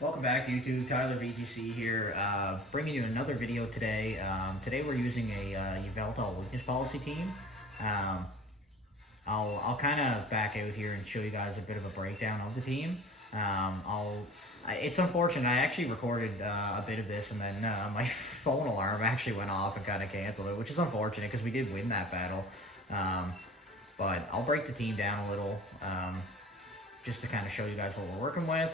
Welcome back, YouTube. Tyler VGC here, bringing you another video today. Today we're using a Yveltal weakness policy team. Um, I'll kind of back out here and show you guys a bit of a breakdown of the team. It's unfortunate. I actually recorded a bit of this, and then my phone alarm actually went off and kind of canceled it, which is unfortunate because we did win that battle. But I'll break the team down a little, just to kind of show you guys what we're working with.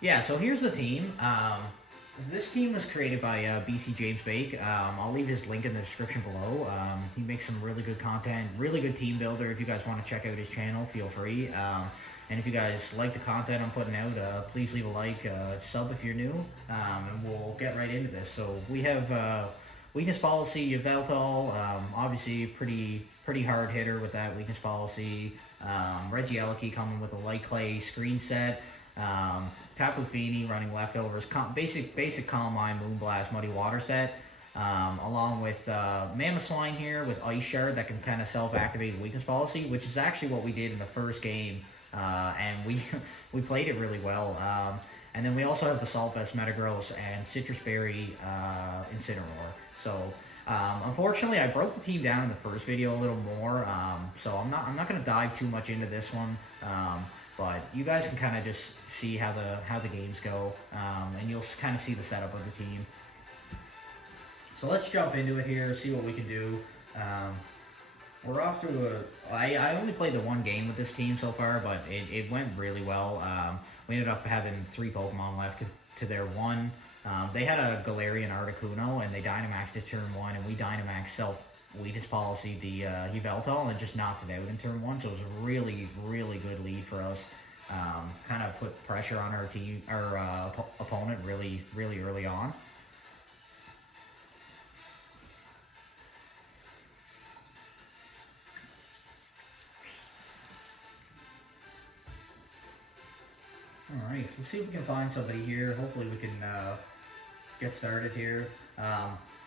Yeah, so here's the team. This team was created by BC James Bake. I'll leave his link in the description below. He makes some really good content, really good team builder. If you guys want to check out his channel, feel free. And if you guys like the content I'm putting out, please leave a like, sub if you're new, and we'll get right into this. So we have weakness policy, Yveltal, obviously pretty hard hitter with that weakness policy. Yveltal coming with a light clay screen set. Tapu Fini running leftovers, basic Calm Mind, Moonblast, Muddy Water set, along with Mamoswine here with Ice Shard that can kind of self-activate the weakness policy, which is actually what we did in the first game, and we played it really well. And then we also have the Salt Vest Metagross and Citrus Berry Incineroar. So unfortunately, I broke the team down in the first video a little more, so I'm not going to dive too much into this one. But you guys can kind of just see how the games go, and you'll kind of see the setup of the team. So let's jump into it here, see what we can do. We're off to I only played the one game with this team so far, but it went really well. We ended up having 3 Pokemon left to their 1. They had a Galarian Articuno, and they Dynamaxed it turn 1, and we Dynamaxed self-weakness policy the Yveltal and just knocked it out in turn 1, so it was a really good lead for us. Kind of put pressure on our team, our opponent really early on. Alright, let's see if we can find somebody here. Hopefully we can get started here.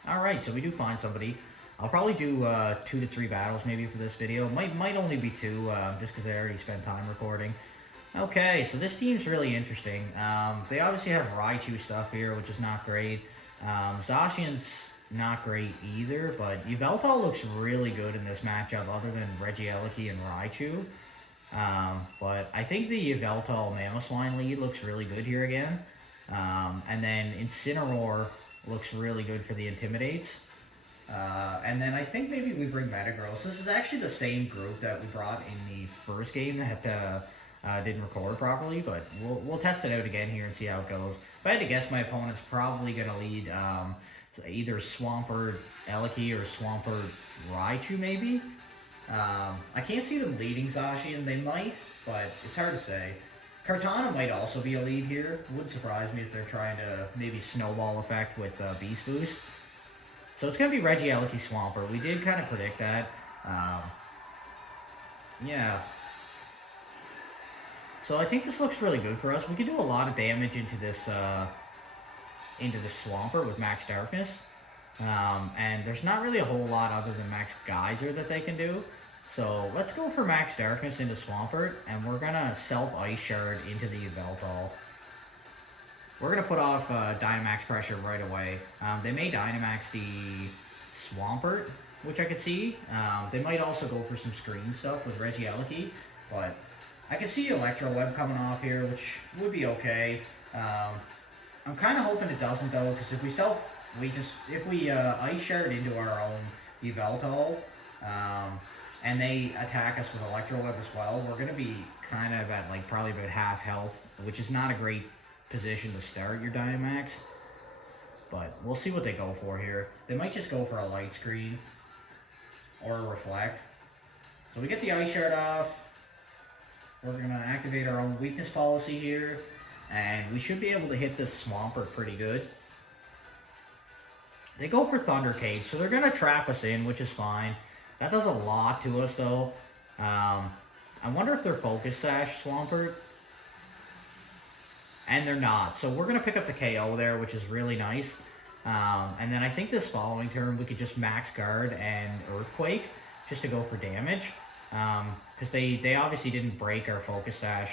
Alright, so we do find somebody. I'll probably do 2 to 3 battles maybe for this video. Might only be 2, just because I already spent time recording. Okay, so this team's really interesting. They obviously have Raichu stuff here, which is not great. Zacian's not great either, but Yveltal looks really good in this matchup other than Regieleki and Raichu. But I think the Yveltal Mamoswine lead looks really good here again. And then Incineroar looks really good for the Intimidates. And then I think maybe we bring Metagross. This is actually the same group that we brought in the first game that didn't record properly, but we'll test it out again here and see how it goes. If I had to guess, my opponent's probably going to lead either Swampert Eleki or Swampert Raichu maybe. I can't see them leading Zacian. They might, but it's hard to say. Kartana might also be a lead here. Wouldn't surprise me if they're trying to maybe snowball effect with Beast Boost. So it's going to be Regieleki Swampert. We did kind of predict that. Yeah. So I think this looks really good for us. We can do a lot of damage into this Swampert with Max Darkness. And there's not really a whole lot other than Max Geyser that they can do. So let's go for Max Darkness into Swampert, and we're going to Self-Ice Shard into the Yveltal. We're going to put off Dynamax pressure right away. They may Dynamax the Swampert, which I could see. They might also go for some screen stuff with Regieleki, but I could see Electro Web coming off here, which would be okay. I'm kind of hoping it doesn't, though, because if we Ice Shard into our own Yveltal, and they attack us with Electro Web as well, we're going to be kind of at like probably about half health, which is not a great position to start your Dynamax. But we'll see what they go for here. They might just go for a Light Screen or a Reflect. So we get the Ice Shard off. We're going to activate our own weakness policy here, and we should be able to hit this Swampert pretty good. They go for Thunder Cage, so they're going to trap us in, which is fine. That does a lot to us, though. I wonder if they're Focus Sash Swampert. And they're not. So we're going to pick up the KO there, which is really nice. And then I think this following turn, we could just Max Guard and Earthquake just to go for damage. Because they obviously didn't break our Focus Sash.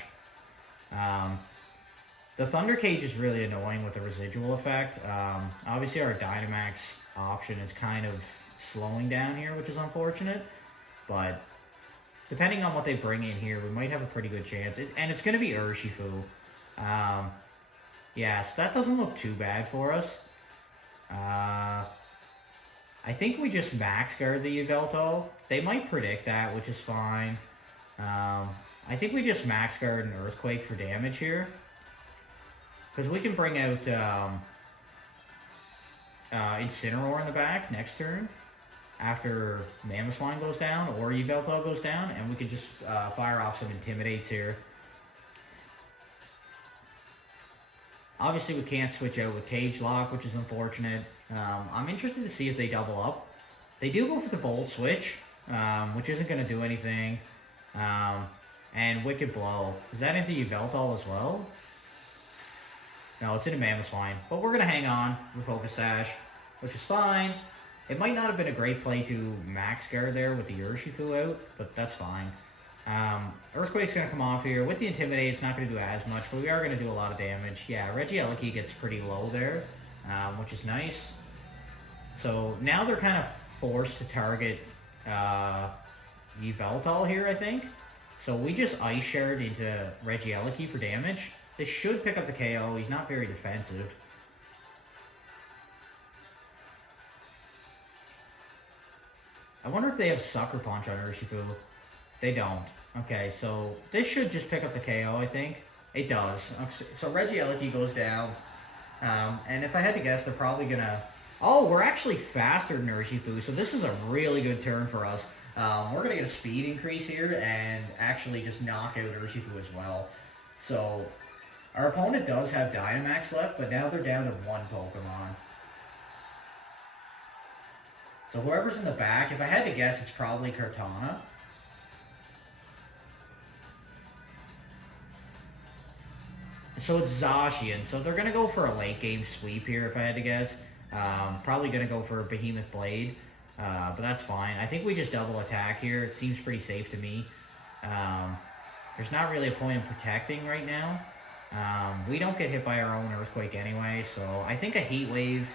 The Thunder Cage is really annoying with the residual effect. Obviously our Dynamax option is kind of slowing down here, which is unfortunate. But depending on what they bring in here, we might have a pretty good chance. And it's going to be Urshifu. Yeah, so that doesn't look too bad for us. I think we just max guard the Yveltal. They might predict that, which is fine. I think we just max guard an Earthquake for damage here. Because we can bring out Incineroar in the back next turn after Mamoswine goes down or Yveltal goes down, and we can just fire off some Intimidates here. Obviously, we can't switch out with Cage Lock, which is unfortunate. I'm interested to see if they double up. They do go for the Volt Switch, which isn't going to do anything. And Wicked Blow. Is that into Yveltal as well? No, it's into Mamoswine. But we're going to hang on with Focus Sash, which is fine. It might not have been a great play to max guard there with the Urshifu out, but that's fine. Earthquake's going to come off here. With the Intimidate, it's not going to do as much, but we are going to do a lot of damage. Yeah, Regieleki gets pretty low there, which is nice. So now they're kind of forced to target Yveltal here, I think. So we just Ice Shard into Regieleki for damage. This should pick up the KO. He's not very defensive. I wonder if they have Sucker Punch on Urshifu. They don't. Okay, so this should just pick up the KO, I think. It does. So Regieleki goes down. And if I had to guess, they're probably going to... Oh, we're actually faster than Urshifu, so this is a really good turn for us. We're going to get a speed increase here and actually just knock out Urshifu as well. So our opponent does have Dynamax left, but now they're down to one Pokemon. So whoever's in the back, if I had to guess, it's probably Kartana. So it's Zacian. So they're going to go for a late game sweep here, if I had to guess. Probably going to go for a Behemoth Blade, but that's fine. I think we just double attack here. It seems pretty safe to me. There's not really a point in protecting right now. We don't get hit by our own Earthquake anyway, so I think a Heat Wave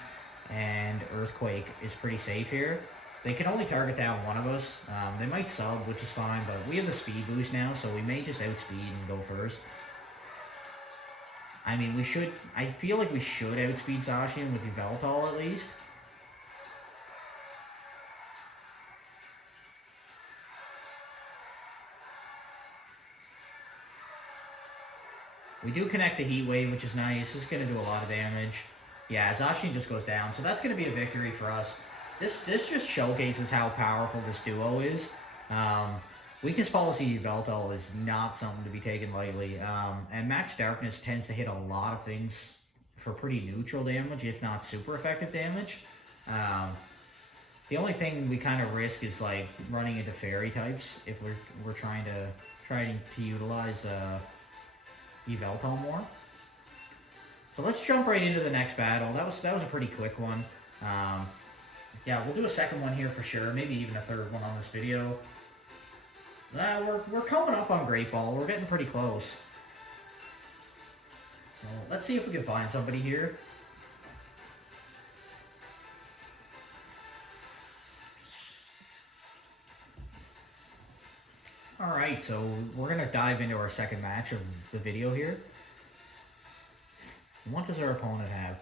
and Earthquake is pretty safe here. They can only target down one of us. They might sub, which is fine, but we have the speed boost now, so we may just outspeed and go first. I mean, we should... I feel like we should outspeed Zacian with Yveltal at least. We do connect the Heat Wave, which is nice. This is going to do a lot of damage. Yeah, Zacian just goes down. So that's going to be a victory for us. This just showcases how powerful this duo is. Weakness Policy Yveltal is not something to be taken lightly. And Max Darkness tends to hit a lot of things for pretty neutral damage, if not super effective damage. The only thing we kind of risk is like running into fairy types if we're trying to utilize Yveltal more. So let's jump right into the next battle. That was a pretty quick one. Yeah, we'll do a second one here for sure. Maybe even a third one on this video. We're coming up on Great Ball. We're getting pretty close. So let's see if we can find somebody here. Alright, so we're going to dive into our second match of the video here. What does our opponent have?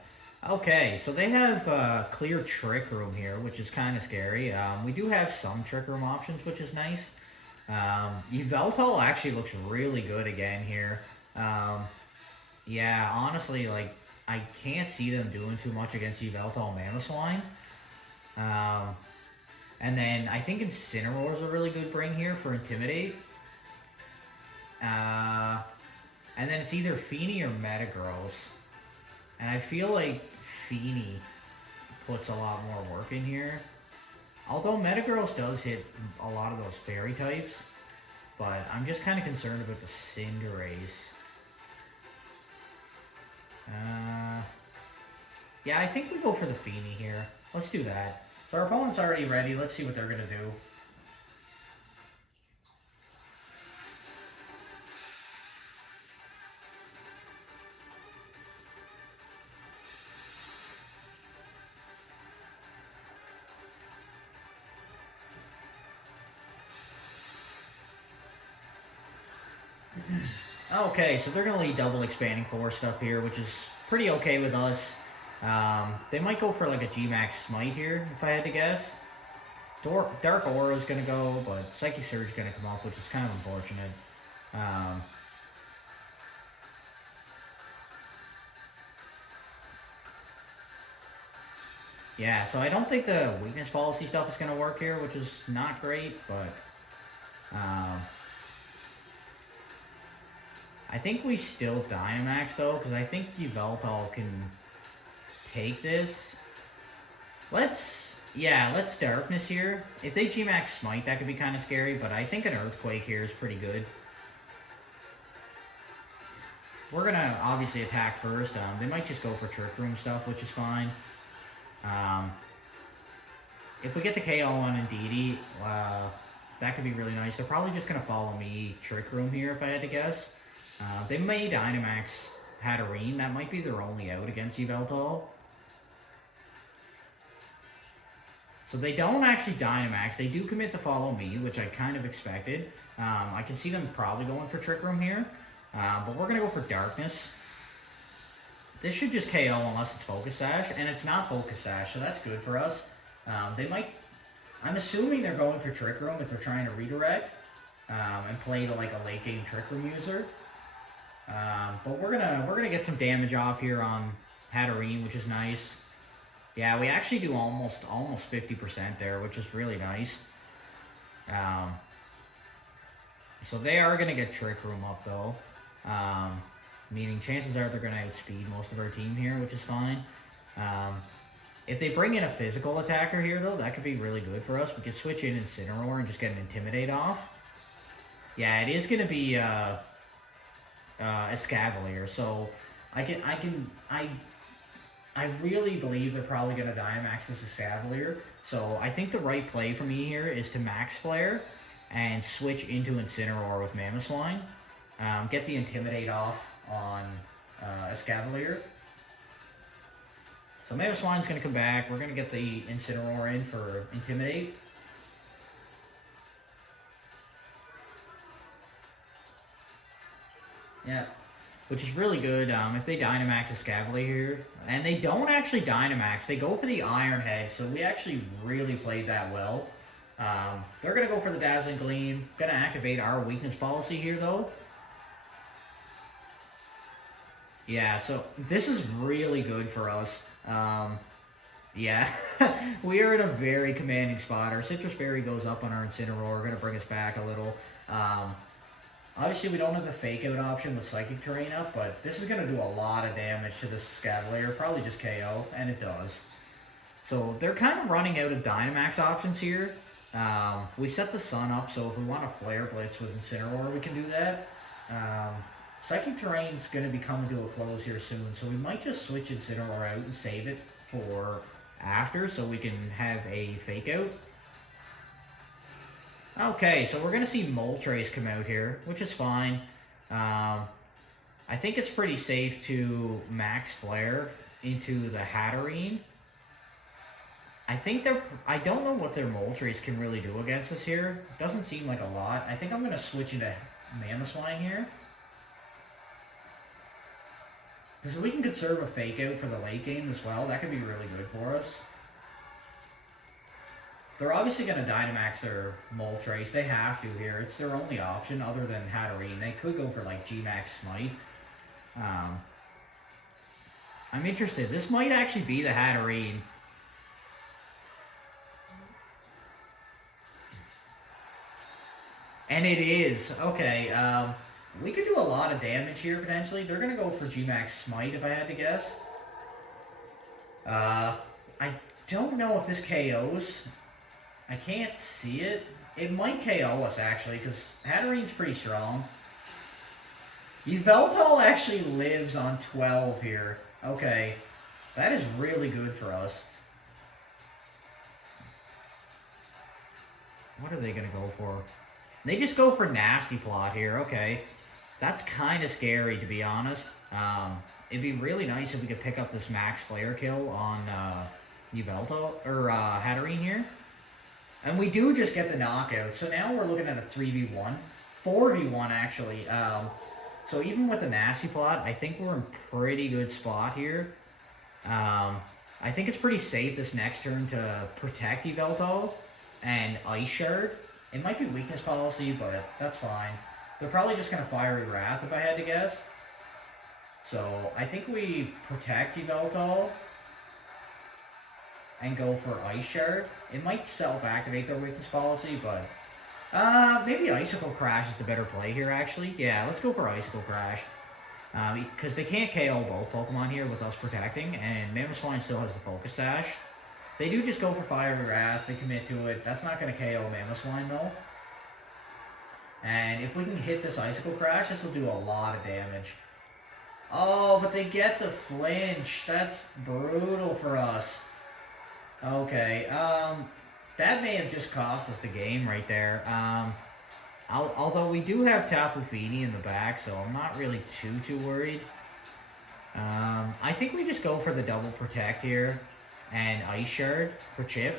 Okay, so they have clear Trick Room here, which is kind of scary. We do have some Trick Room options, which is nice. Yveltal actually looks really good again here. Yeah, honestly, like, I can't see them doing too much against Yveltal Mamoswine. And then I think Incineroar is a really good bring here for Intimidate. And then it's either Feeny or Metagross. And I feel like Feeny puts a lot more work in here. Although Metagross does hit a lot of those fairy types. But I'm just kind of concerned about the Cinderace. Yeah, I think we go for the Feeny here. Let's do that. So our opponent's already ready. Let's see what they're going to do. Okay, so they're going to lead double expanding force stuff here, which is pretty okay with us. They might go for like a G-Max Smite here, if I had to guess. Dark Aura is going to go, but Psychic Surge is going to come up, which is kind of unfortunate. Um, yeah, so I don't think the weakness policy stuff is going to work here, which is not great, but I think we still Dynamax though, because I think Yveltal can take this. Let's Darkness here. If they G-Max Smite, that could be kind of scary, but I think an Earthquake here is pretty good. We're going to obviously attack first. They might just go for Trick Room stuff, which is fine. If we get the KO on Indeedee, that could be really nice. They're probably just going to follow me Trick Room here, if I had to guess. They may Dynamax Hatterene. That might be their only out against Yveltal. So they don't actually Dynamax. They do commit to follow me, which I kind of expected. I can see them probably going for Trick Room here. But we're going to go for Darkness. This should just KO unless it's Focus Sash. And it's not Focus Sash, so that's good for us. They might... I'm assuming they're going for Trick Room if they're trying to redirect. And play to like a late game Trick Room user. But we're gonna get some damage off here on Hatterene, which is nice. Yeah, we actually do almost 50% there, which is really nice. So they are gonna get Trick Room up though, meaning chances are they're gonna outspeed most of our team here, which is fine. If they bring in a physical attacker here though, that could be really good for us. We could switch in Incineroar and just get an Intimidate off. Yeah, it is gonna be Escavalier, so I really believe they're probably going to Dynamax this Escavalier. So I think the right play for me here is to Max Flare and switch into Incineroar with Mamoswine. Get the Intimidate off on Escavalier. So Mamoswine's going to come back. We're going to get the Incineroar in for Intimidate. Yeah, which is really good. If they Dynamax Escavalier here, and they don't actually Dynamax, they go for the Iron Head, so we actually really played that well. They're going to go for the Dazzling Gleam. Going to activate our weakness policy here, though. Yeah, so this is really good for us. Yeah, we are in a very commanding spot. Our Citrus Berry goes up on our Incineroar. We're going to bring us back a little. Obviously, we don't have the Fake Out option with Psychic Terrain up, but this is going to do a lot of damage to this Escavalier. Probably just KO, and it does. So they're kind of running out of Dynamax options here. We set the Sun up, so if we want to Flare Blitz with Incineroar, we can do that. Psychic Terrain's going to be coming to a close here soon, so we might just switch Incineroar out and save it for after, so we can have a Fake Out. Okay, so we're going to see Moltres come out here, which is fine. I think it's pretty safe to Max Flare into the Hatterene. I don't know what their Moltres can really do against us here. Doesn't seem like a lot. I think I'm going to switch into Mamoswine here. Because we can conserve a Fake Out for the late game as well. That could be really good for us. They're obviously going to Dynamax their Moltres. They have to here. It's their only option other than Hatterene. They could go for like G-Max Smite. I'm interested. This might actually be the Hatterene. And it is. Okay. We could do a lot of damage here potentially. They're going to go for G-Max Smite if I had to guess. I don't know if this KOs. I can't see it. It might KO us, actually, because Hatterene's pretty strong. Yveltal actually lives on 12 here. Okay. That is really good for us. What are they going to go for? They just go for Nasty Plot here. Okay. That's kind of scary, to be honest. It'd be really nice if we could pick up this Max Flare kill on Yveltal, or Hatterene here. And we do just get the knockout. So now we're looking at a 3v1. 4v1 actually. So even with the nasty plot, I think we're in pretty good spot here. I think it's pretty safe this next turn to protect Yveltal and Ice Shard. It might be weakness policy, but that's fine. They're probably just going to Fiery Wrath if I had to guess. So I think we protect Yveltal and go for Ice Shard. It might self-activate their weakness policy, but maybe Icicle Crash is the better play here, actually. Yeah, let's go for Icicle Crash. Because they can't KO both Pokemon here with us protecting, and Mamoswine still has the Focus Sash. They do just go for Fiery Wrath, they commit to it. That's not going to KO Mamoswine, though. And if we can hit this Icicle Crash, this will do a lot of damage. Oh, but they get the flinch. That's brutal for us. Okay, that may have just cost us the game right there. Although we do have Tapu Fini in the back, so I'm not really too worried. I think we just go for the double protect here and Ice Shard for Chip.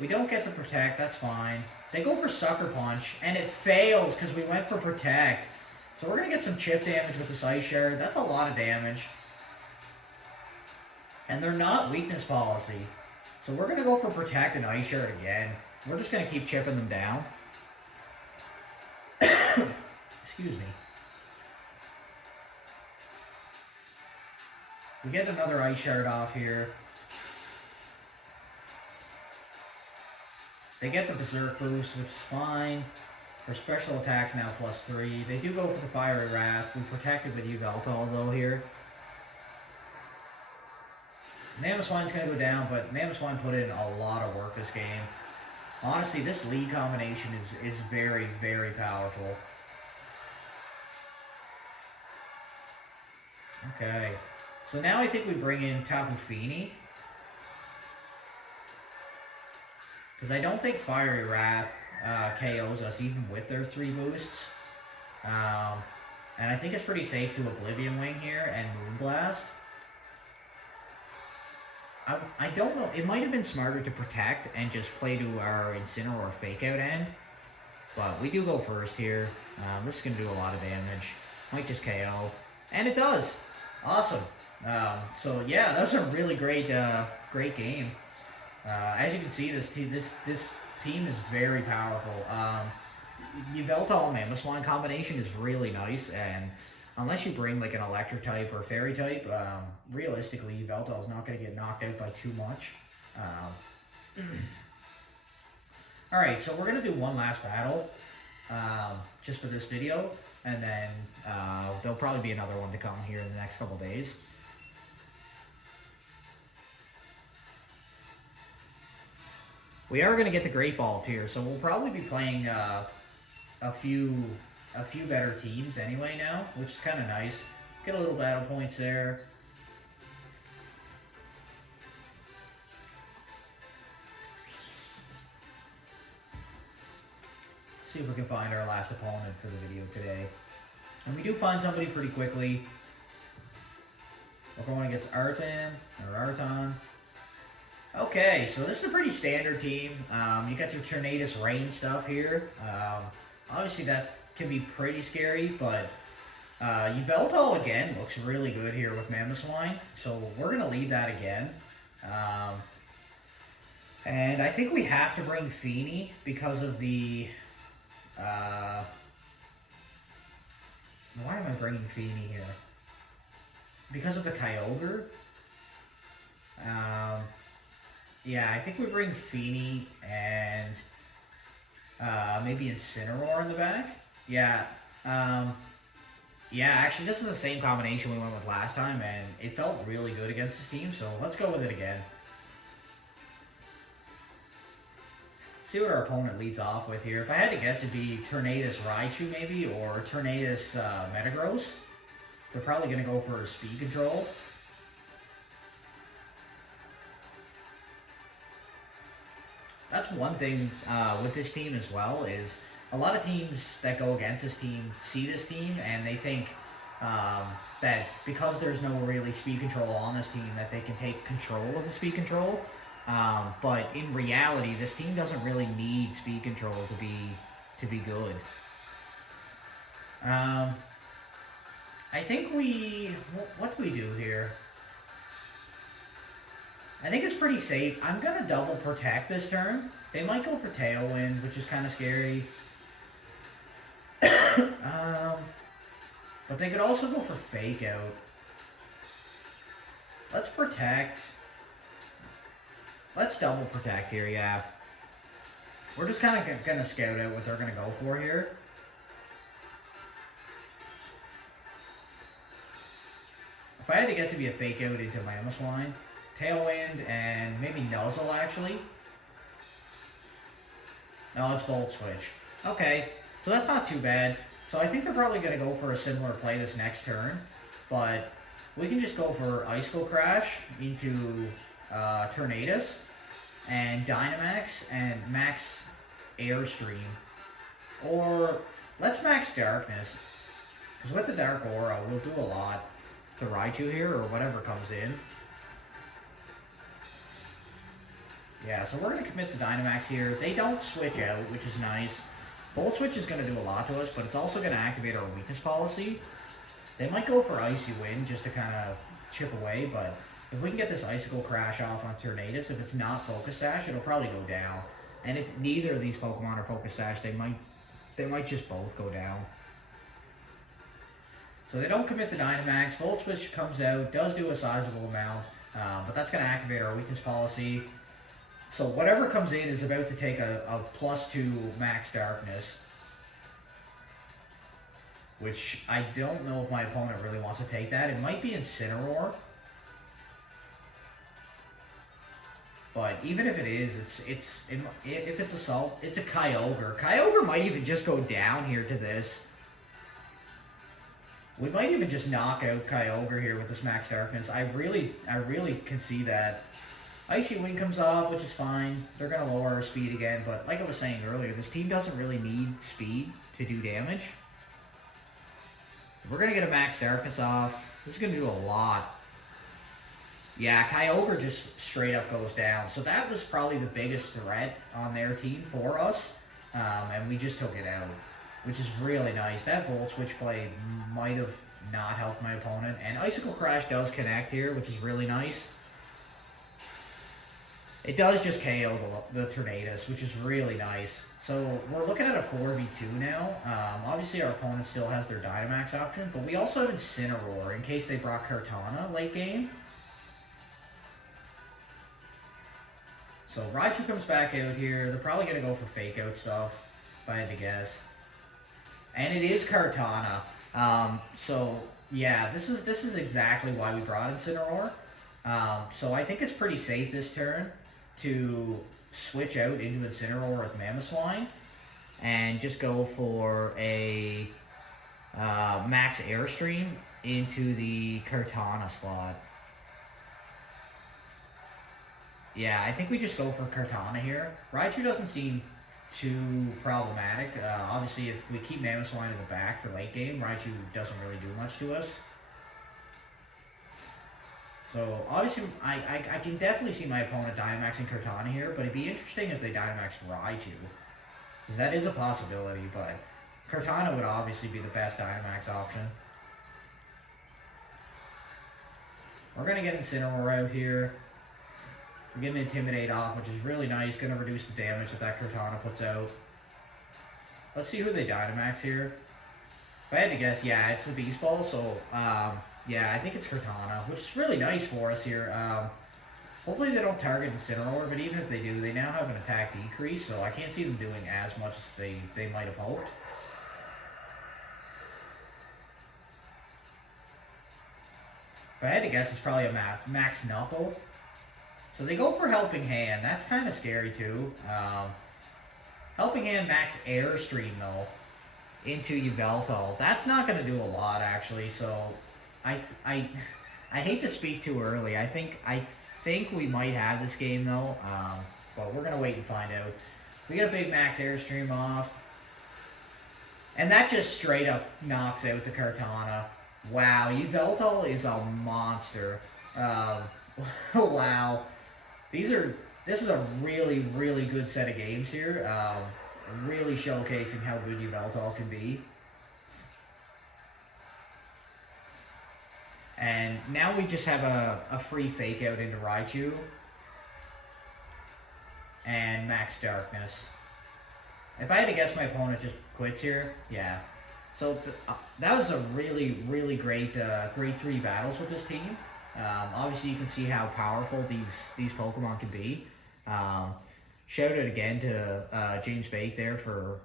We don't get the protect, that's fine. They go for Sucker Punch, and it fails because we went for protect. So we're going to get some chip damage with this Ice Shard. That's a lot of damage. And they're not weakness policy. So we're going to go for protect and Ice Shard again. We're just going to keep chipping them down. Excuse me. We get another Ice Shard off here. They get the Berserk boost, which is fine. Their special attacks now +3. They do go for the Fiery Wrath. We protected with Yveltal though here. Mamoswine's going to go down, but Mamoswine put in a lot of work this game. Honestly, this lead combination is very, very powerful. Okay. So now I think we bring in Tapu Fini. Because I don't think Fiery Wrath KOs us even with their 3 boosts. And I think it's pretty safe to Oblivion Wing here and Moonblast. I don't know. It might have been smarter to protect and just play to our Incineroar Fake Out end. But we do go first here. This is going to do a lot of damage. Might just KO. And it does. Awesome. So yeah, that was a really great game. As you can see, this team is very powerful. Yveltal and Mamoswine combination is really nice, and unless you bring like an electric type or fairy type, realistically, Yveltal is not going to get knocked out by too much. Alright, so we're going to do one last battle, just for this video, and then there'll probably be another one to come here in the next couple days. We are going to get the Great Ball tier, so we'll probably be playing a few better teams anyway now, which is kind of nice. Get a little battle points there. See if we can find our last opponent for the video today. And we do find somebody pretty quickly. We're going against Artan. Okay, so this is a pretty standard team. You got your Tornadus Rain stuff here. Obviously that can be pretty scary, but Yveltal again looks really good here with Mamoswine, so we're going to lead that again. And I think we have to bring Fini because of the... why am I bringing Fini here? Because of the Kyogre. Yeah, I think we bring Fini and maybe Incineroar in the back. Yeah, yeah, actually this is the same combination we went with last time, and it felt really good against this team, so let's go with it again. See what our opponent leads off with here. If I had to guess, it'd be Tornadus Raichu maybe, or Tornadus Metagross. They're probably going to go for speed control. That's one thing with this team as well, is a lot of teams that go against this team see this team and they think that because there's no really speed control on this team that they can take control of the speed control. But in reality, this team doesn't really need speed control to be good. Um, I think what do we do here? I think it's pretty safe. I'm gonna double protect this turn. They might go for Tailwind, which is kind of scary. But they could also go for Fake Out. Let's protect. Let's double protect here, yeah. We're just kind of gonna scout out what they're gonna go for here. If I had to guess, it'd be a Fake Out into Mamoswine. Tailwind and maybe Nuzzle, actually. No, it's Volt Switch. Okay, so that's not too bad. So I think they're probably going to go for a similar play this next turn. But we can just go for Icicle Crash into Tornadus and Dynamax and Max Airstream. Or let's Max Darkness. Because with the Dark Aura, we'll do a lot to Raichu here or whatever comes in. Yeah, so we're going to commit the Dynamax here. They don't switch out, which is nice. Volt Switch is going to do a lot to us, but it's also going to activate our weakness policy. They might go for Icy Wind just to kind of chip away, but if we can get this Icicle Crash off on Tornadus, if it's not Focus Sash, it'll probably go down. And if neither of these Pokemon are Focus Sash, they might just both go down. So they don't commit the Dynamax. Volt Switch comes out, does do a sizable amount, but that's going to activate our weakness policy. So whatever comes in is about to take a +2 Max Darkness. Which I don't know if my opponent really wants to take that. It might be Incineroar. But even if it is, if it's Assault, it's a Kyogre. Kyogre might even just go down here to this. We might even just knock out Kyogre here with this Max Darkness. I really can see that. Icy Wind comes off, which is fine. They're going to lower our speed again, but like I was saying earlier, this team doesn't really need speed to do damage. We're going to get a Max Darkness off. This is going to do a lot. Yeah, Kyogre just straight up goes down. So that was probably the biggest threat on their team for us, and we just took it out, which is really nice. That Volt Switch play might have not helped my opponent, and Icicle Crash does connect here, which is really nice. It does just KO the Tornadus, which is really nice. So we're looking at a 4v2 now. Obviously our opponent still has their Dynamax option, but we also have Incineroar in case they brought Kartana late game. So Raichu comes back out here. They're probably going to go for Fake Out stuff, if I had to guess. And it is Kartana. So yeah, this is exactly why we brought Incineroar. So I think it's pretty safe this turn to switch out into Incineroar with Mamoswine and just go for a Max Airstream into the Kartana slot. Yeah, I think we just go for Kartana here. Raichu doesn't seem too problematic. Obviously, if we keep Mamoswine in the back for late game, Raichu doesn't really do much to us. So, obviously, I can definitely see my opponent Dynamaxing Kartana here, but it'd be interesting if they Dynamax Raichu. Because that is a possibility, but Kartana would obviously be the best Dynamax option. We're going to get Incineroar out here. We're getting Intimidate off, which is really nice. Going to reduce the damage that Kartana puts out. Let's see who they Dynamax here. If I had to guess, yeah, it's the Beast Ball, so... yeah, I think it's Kartana, which is really nice for us here. Hopefully they don't target Incineroar, but even if they do, they now have an attack decrease, so I can't see them doing as much as they might have hoped. If I had to guess, it's probably a Max Knuckle. So they go for Helping Hand. That's kind of scary too. Helping Hand Max Airstream though into Yveltal. That's not going to do a lot actually, so... I hate to speak too early. I think we might have this game though, but we're gonna wait and find out. We get a big Max Airstream off, and that just straight up knocks out the Kartana. Wow, Yveltal is a monster. Wow, these are this is a really, really good set of games here. Really showcasing how good Yveltal can be. And now we just have a free fake out into Raichu and Max Darkness. If I had to guess, my opponent just quits here. Yeah. So that was a really, really great grade 3 battles with this team. Obviously, you can see how powerful these Pokemon can be. Shout out again to James Bake there for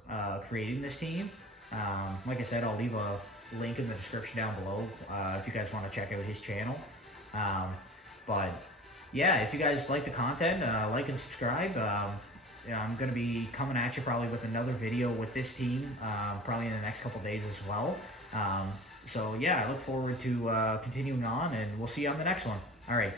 creating this team. Like I said, I'll leave a link in the description down below if you guys want to check out his channel. But yeah, if you guys like the content, like and subscribe. I'm going to be coming at you probably with another video with this team, probably in the next couple days as well. So yeah, I look forward to continuing on, and we'll see you on the next one. All right.